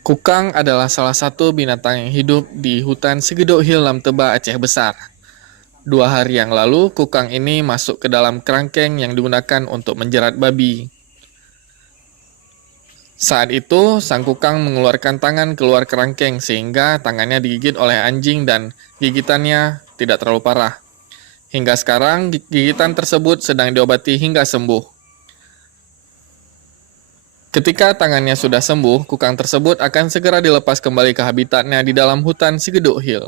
Kukang adalah salah satu binatang yang hidup di hutan Segedok Hill Lam Teba, Aceh Besar. 2 hari yang lalu, kukang ini masuk ke dalam kerangkeng yang digunakan untuk menjerat babi. Saat itu, sang kukang mengeluarkan tangan keluar kerangkeng sehingga tangannya digigit oleh anjing dan gigitannya tidak terlalu parah. Hingga sekarang, gigitan tersebut sedang diobati hingga sembuh. Ketika tangannya sudah sembuh, kukang tersebut akan segera dilepas kembali ke habitatnya di dalam hutan Segedok Hill.